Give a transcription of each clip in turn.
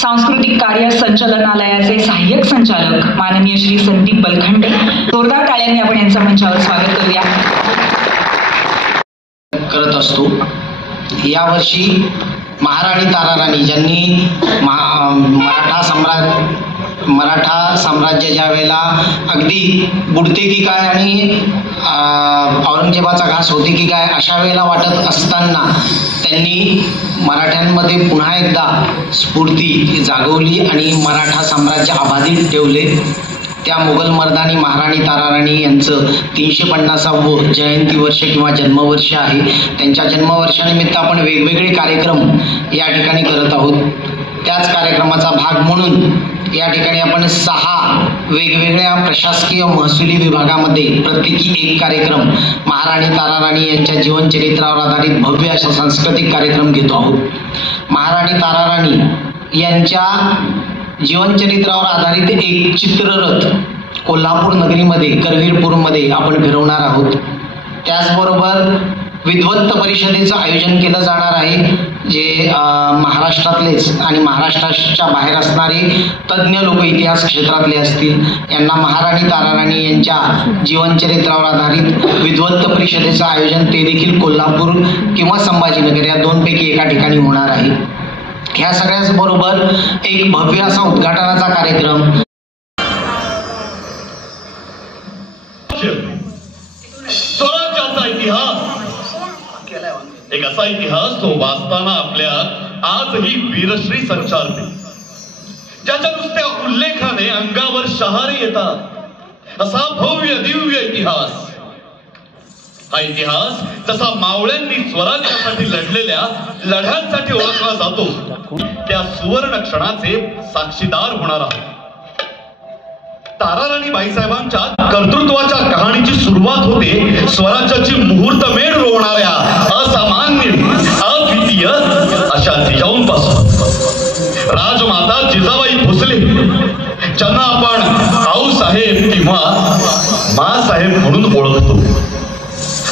सांस्कृतिक कार्य संचालनालयाचे सहाय्यक संचालक माननीय श्री संदीप बलखंडे, जोरदार टाळ्यांनी आपण यांचं मंचावर स्वागत करूया. करत असतो. यावर्षी महाराणी ताराराणी ज्यांनी मराठा साम्राज्य ज्या वेळेला अगदी बुडते की काय आणि औरंगजेबाचा घास होते की काय अशा वेळेला वाटत असताना त्यांनी मराठ्यांमध्ये पुन्हा एकदा स्फूर्ती जागवली आणि मराठा साम्राज्य अबाधित ठेवले. त्या मुघल मर्दानी महाराणी ताराराणी यांचं 350वे जयंती वर्ष किंवा जन्मवर्ष आहे. त्यांच्या जन्मवर्षानिमित्त आपण वेगवेगळे कार्यक्रम या ठिकाणी करत आहोत. त्याच कार्यक्रमाचा भाग म्हणून या ठिकाणी आपण 6 वेगवेगळ्या प्रशासकीय महसुली विभागामध्ये प्रत्येकी एक कार्यक्रम महाराणी ताराराणी यांच्या जीवनचरित्रावर आधारित भव्य असा सांस्कृतिक कार्यक्रम घेतो आहोत. महाराणी ताराराणी यांच्या जीवनचरित्रावर आधारित एक चित्ररथ कोल्हापूर नगरीमध्ये करवीरपूरमध्ये आपण फिरवणार आहोत. त्याचबरोबर विद्वत्त परिषदेचं आयोजन केलं जाणार आहे, जे महाराष्ट्रातलेच आणि महाराष्ट्राच्या बाहेर असणारे तज्ज्ञ लोक इतिहास क्षेत्रातले असतील यांना महाराणी ताराराणी यांच्या जीवनचरित्रावर आधारित विद्वत्त परिषदेचं आयोजन ते देखील कोल्हापूर किंवा संभाजीनगर या 2 पैकी एका ठिकाणी होणार आहे. ह्या सगळ्याच बरोबर एक भव्य असा उद्घाटनाचा कार्यक्रम स्वराज्याचा इतिहास, एक असा इतिहास तो वाचताना आपल्यात आजही वीरश्री संचारते, ज्याच्या नुसत्या उल्लेखाने अंगावर शहारे येतात. असा भव्य दिव्य इतिहास. हा इतिहास जसा मावळ्यांनी स्वराज्यासाठी लढलेल्या लढ्यांसाठी ओळखला जातो, त्या सुवर्ण क्षणाचे साक्षीदार होणार आहोत. ताराराणी बाईसाहेबांच्या कर्तृत्वाच्या कहाणीची सुरुवात होते स्वराज्याची मुहूर्तमेढ रोवणाऱ्या असामान्य अद्वितीय अशा जिजाऊंपासून. राजमाता जिजाबाई भोसले, ज्यांना आपण आऊसाहेब किंवा मासाहेब म्हणून ओळखतो.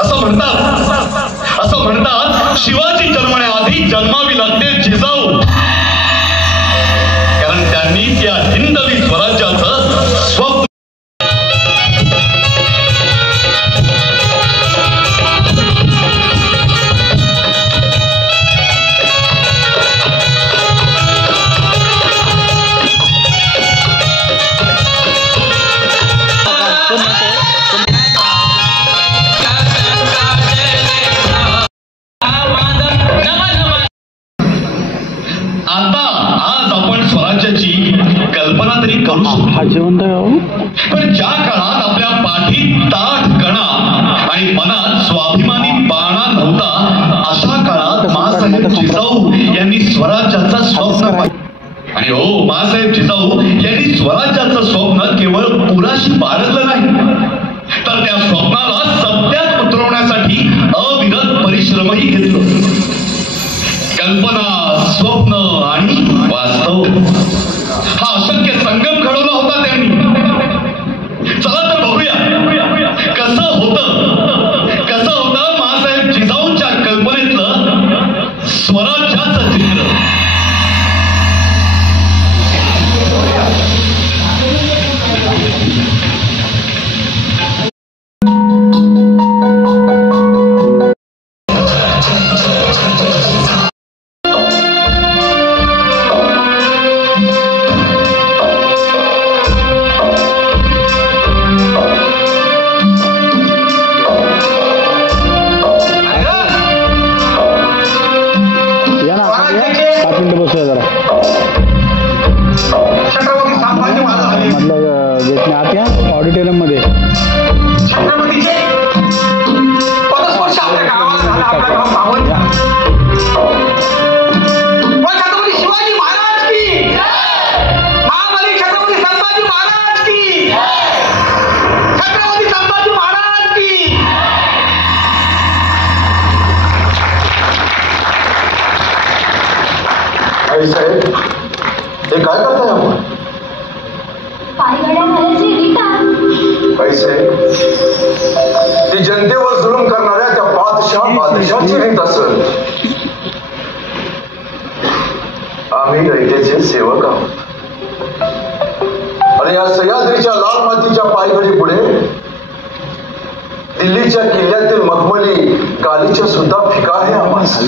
असं म्हणतात शिवाजी जन्मण्याआधी जन्मावी लागते जिजाऊ, कारण त्यांनी त्या हिंदवी स्वराज्याचं स्वप्न कल्पना तरी करू शकतो. पण ज्या काळात आपल्या पाठीत ताठ कणा आणि मनात स्वाभिमानी बाणा नव्हता, अशा काळात मासाहेब जिजाऊ यांनी स्वराज्याचं स्वप्न पाहिलं. आणि हो, मासाहेब जिजाऊ यांनी स्वराज्याचं स्वप्न केवळ पुराशी बाळगलं नाही, तर त्या स्वप्नाला सत्यात उतरवण्यासाठी अविरत परिश्रमही घेतलं. कल्पना, स्वप्न आणि वास्तव हा अशक्य संगम घडवला होता त्यांनी. चला तर बघूया कसं होतं मासाहेब जिजाऊंच्या कल्पनेतलं स्वराज्याचं चित्र. ऑडिटोरियम मध्ये शिवाजी महाराज की, महाबली छत्रपती संभाजी महाराज की, छत्रपती संभाजी महाराज की. आई साहेब, हे काय करताय आपण? पैसे ती जनतेवर जुलूम करणाऱ्या त्या बादशाहाची रीत असेल. आम्ही रयतेचे सेवक आहोत आणि या सह्याद्रीच्या लाल मातीच्या पायघडी पुढे दिल्लीच्या किल्ल्यातील मखमली गालीच्या सुद्धा फिका आहे आवाज.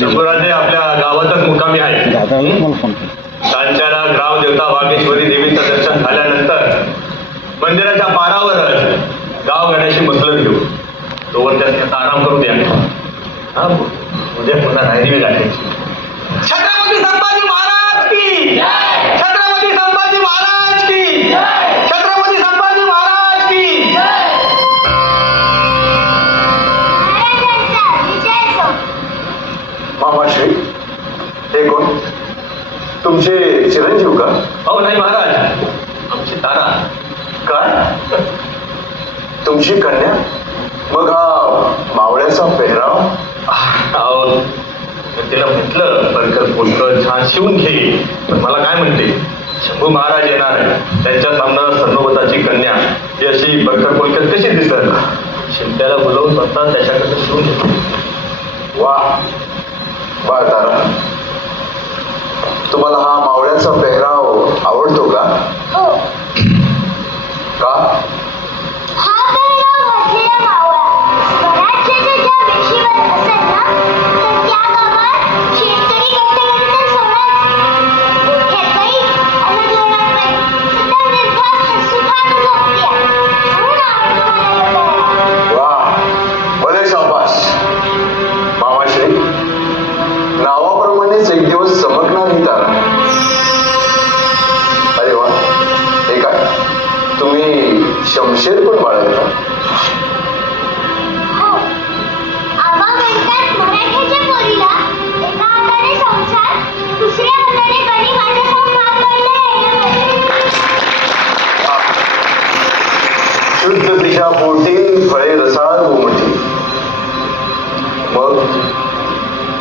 शंभूराजे आपल्या गावातच मुक्कामी आहे. सांच्याला ग्रामदेवता वागेश्वरी देवीचं दर्शन झाल्यानंतर मंदिराच्या पारावरच गाव गण्याशी मसलत घेऊ. तोवर त्यात आराम करू द्या. उद्या पुन्हा राहिली गाठायची. छत्रपती संभाजी महाराज की, छत्रपती संभाजी महाराज की, छत्रपती संभाजी महाराज की. मामाश्री हे कोण? तुमचे चिरंजीव का? अहो नाही महाराज, आमची तारा. काय? तुमची कन्या? मग हा मावळ्याचा पेहराव? अहो तिला म्हटलं बरकर पोलकर छान शिवून घे, पण मला काय म्हणते शंभू महाराज येणार आहे, त्यांच्या सामना सर्वोबताची कन्या ही अशी बरकर पोलकर कशी दिसत? शिंप्याला बोलवून स्वतः त्याच्याकडे शिवून घेतली. वा तारा, तुम्हाला हा मावळ्याचा पेहराव आवडतो का? हो. का? हा पेहराव घातलेला मावळा स्वराज्याच्या ज्या वेशीवर असेल ना, तर त्या गावात शेतकरी कष्टकरी तर सोडाच, दुःख्यातही अन्न जेवणातही सुद्धा निर्धास्त सुखानं झोपत्या. म्हणून आवडतो मला हा पेहराव. वा भले शाबास. मामाश्री, नावाप्रमाणेच एक दिवस चमकणार ही तारा. अरे वा, हे काय तुम्ही शमशेर पण बाळगता? हो. आबा म्हणतात मराठ्याच्या पोरीला एका हाताने संसार, दुसऱ्या हाताने गणी माझ्यासमोर भाग काढला. शुद्ध दिशा पोटी फळे रसाळ उमटी. मग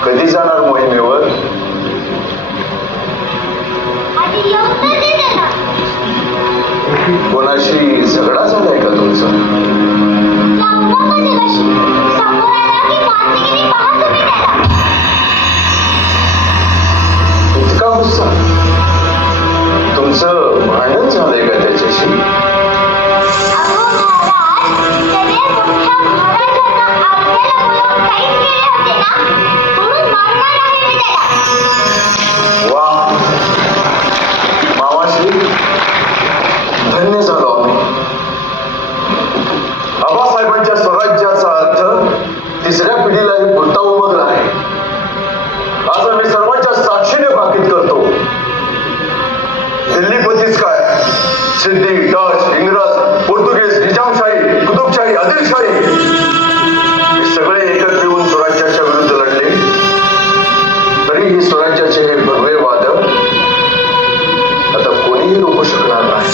कधी जाणार मोहिमेवर? आधी येऊन तर दे त्याला. कोणाशी झगडा झालाय का तुमचा? लावू नका जगाशी. समोर आला की मानसिकीने पहा तुम्ही त्याला. इतका गुस्सा? तुमचं भांडण झालंय का त्याच्याशी? अहो महाराज, त्याने मोठ्या महाराजांना आपल्याला बोलावून काहीच केले होते ना, म्हणून मारणार आहे मी त्याला. वा मामाश्री, धन्य झालो आम्ही. आबासाहेबांच्या स्वराज्याचा अर्थ तिसऱ्या पिढीलाही पुरता उमगला आहे. आज आम्ही सर्वांच्या साक्षीने भाकीत करतो. दिल्लीपतीच काय, सिद्धी, डच, इंग्रज, पोर्तुगीज, निजामशाही, कुतुबशाही, आदिलशाही हे सगळे एकत्र येऊन स्वराज्याच्या विरुद्ध लढले, तरीही स्वराज्याचे हे भगवे वादळ आता कोणीही रोखू शकणार नाही.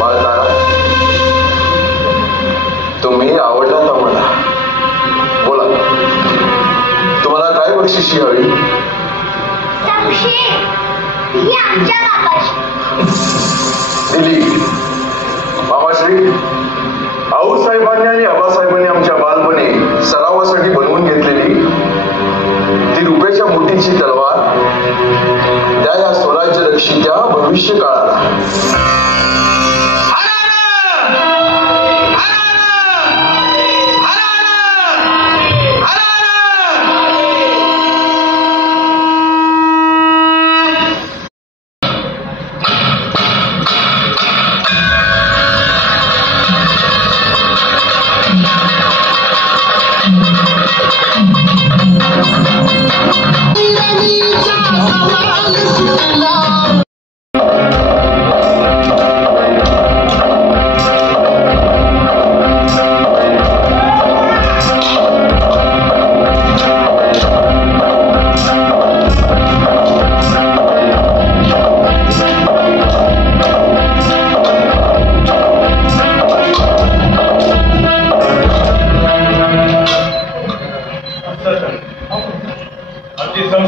बाळतारा, तुम्ही आवडलात आम्हाला. बोला, तुम्हाला काय बक्षिशी हवी? संशय ही आमच्या बापाची. दिली. मामाश्री, आऊसाहेबांनी आणि आबासाहेबांनी आमच्या बालपणी सरावासाठी बनवून घेतलेली ती रुपयाच्या मोठीची तलवार त्या या स्वराज्यरक्षीच्या भविष्य काळाला.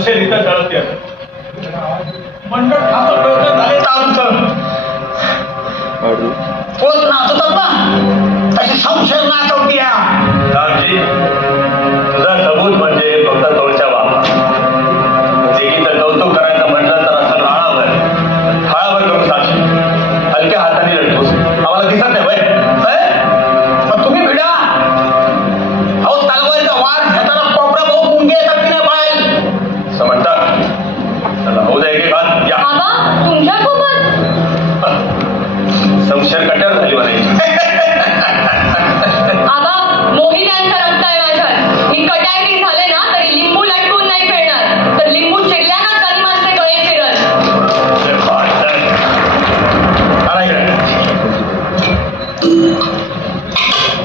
नसेल इथं कळत मंडळ असं प्रयत्न झाले चालू पोच नाचवतात ना तशी संशय नाचवती रामजी तुझा सबूत म्हणजे फक्त तोडच्या बाबा जेकीचं कौतुक करायचं म्हटलं तर असं राळावर थाळावर करून सांगशील हलक्या हाताने लटकूस आम्हाला दिसत नाही मग तुम्ही भिडा अहो तलवारीचा वार घेताना कोपरा भाऊ मुंगे येतात की नाही पाहायला असं म्हणतात चला होऊ द्या एके घात या संशय कट्यार झाली म्हणायची मोहित्यांचा रक्त आहे माझ्यात ही कटायटी झाले ना तरी लिंबू लटकून नाही फिरणार तर लिंबू चिडल्यानंच गनिमांचे गळे फिरत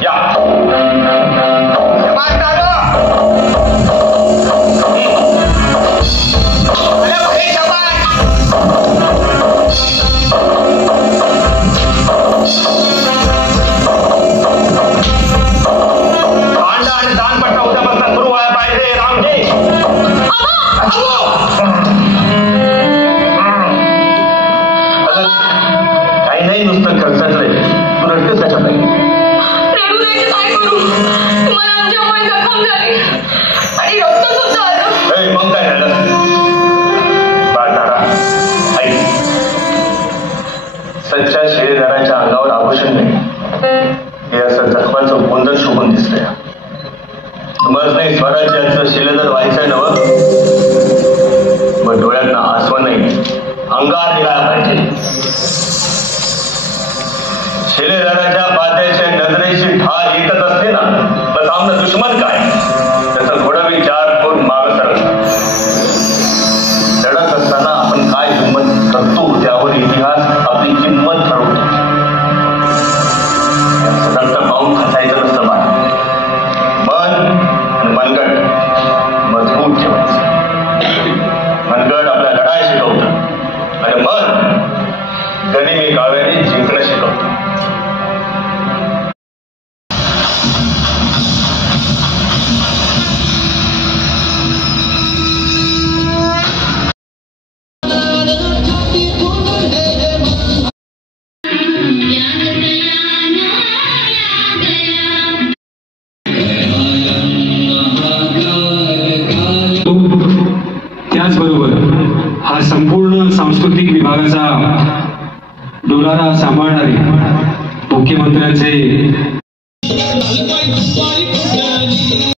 या काही नाही नुसतं खर्चातलंय तू रडतेस त्याच्या काही रडू द्यायचं काय करू मला आमच्यामुळे जखम झाली आणि रक्त सुद्धा आलं मग काय झालं बाळदारा ऐक सच्च्या शेळीदाराच्या अंगावर आभूषण नाही हे असं जखमाचं गोंधळ शोभून दिसतंय मग नाही स्वराज्याचं शिलेदार व्हायचंय ना मग डोळ्यातनं आसवं नाही अंगार निघायला पाहिजे शिलेदाराच्या पात्याच्या नजरेची ढाल येतच असते ना तर सामना दुश्मन काय त्याचं थोडं विचार करून मागं सरकतात लढत असताना आपण काय हिंमत करतो त्यावर इतिहास आपली किंमत ठरवतो रक्त पाहून खचायचं नसतं बाळ मन आणि मनगट मजबूत ठेवायचं मनगट आपल्या लढाई शिकवतं आणि मन गनिमी काव्याने जिंकणं शिकवतं त्याचबरोबर हा संपूर्ण सांस्कृतिक विभागाचा डोलारा सांभाळणारे मुख्यमंत्र्यांचे